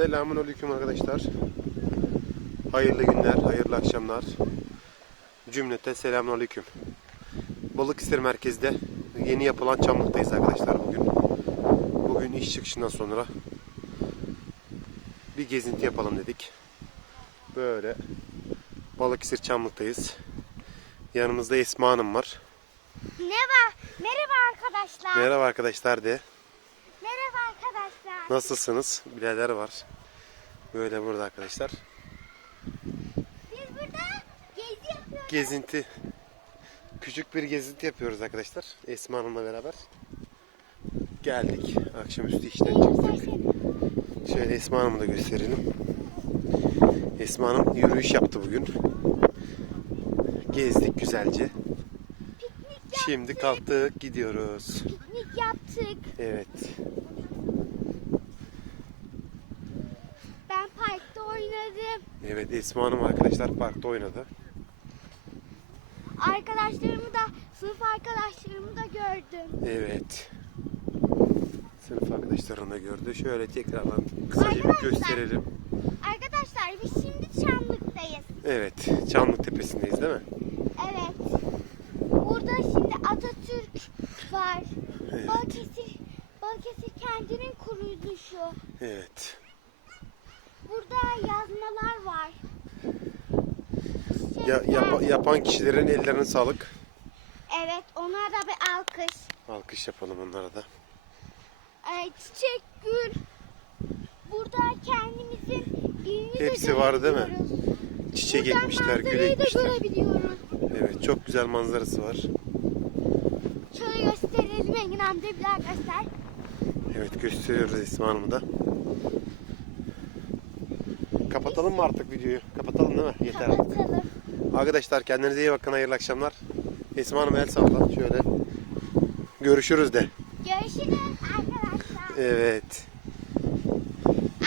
Selamun aleyküm arkadaşlar. Hayırlı günler, hayırlı akşamlar. Cümlete selamun aleyküm. Balıkesir merkezde yeni yapılan çamlıktayız arkadaşlar bugün. Bugün iş çıkışından sonra bir gezinti yapalım dedik. Böyle Balıkesir çamlıktayız. Yanımızda Esma Hanım var. Merhaba, merhaba arkadaşlar. Merhaba arkadaşlar de. Nasılsınız? Birader var. Böyle burada arkadaşlar. Biz burada gezi yapıyoruz. Gezinti. Küçük bir gezinti yapıyoruz arkadaşlar. Esma Hanım'la beraber. Geldik. Akşamüstü işten çıktık. Şöyle Esma Hanım'ı da gösterelim. Esma Hanım yürüyüş yaptı bugün. Gezdik güzelce. Şimdi kalktık gidiyoruz. Piknik yaptık. Evet. Evet Esma Hanım arkadaşlar parkta oynadı. Arkadaşlarımı da, sınıf arkadaşlarımı da gördüm. Evet. Sınıf arkadaşlarını da gördü. Şöyle tekrardan kısaca bir Arkadaşlar. gösterelim. Arkadaşlar biz şimdi Çamlık'tayız. Evet. Çamlık Tepesi'ndeyiz değil mi? Evet. Burada şimdi Atatürk var. Evet. Balıkesir, Balıkesir kendinin kuruluşu. Evet. Burada yazmalar var. Ya, yapa- yapan kişilerin ellerine sağlık. Evet, onlara da bir alkış. Alkış yapalım onlara da. Ee, çiçek, gül. Burada kendimizin de Hepsi var değil mi? Çiçek Buradan ekmişler, gül ekmişler. Evet, çok güzel manzarası var. Şöyle gösterelim Engin amca bir daha göster. Evet, gösteriyoruz Esma Hanım'ı da. Kapatalım mı artık videoyu? Kapatalım değil mi? Yeter artık. Arkadaşlar kendinize iyi bakın. Hayırlı akşamlar. Esma Hanım el salla. Şöyle. Görüşürüz de. Görüşürüz arkadaşlar. Evet.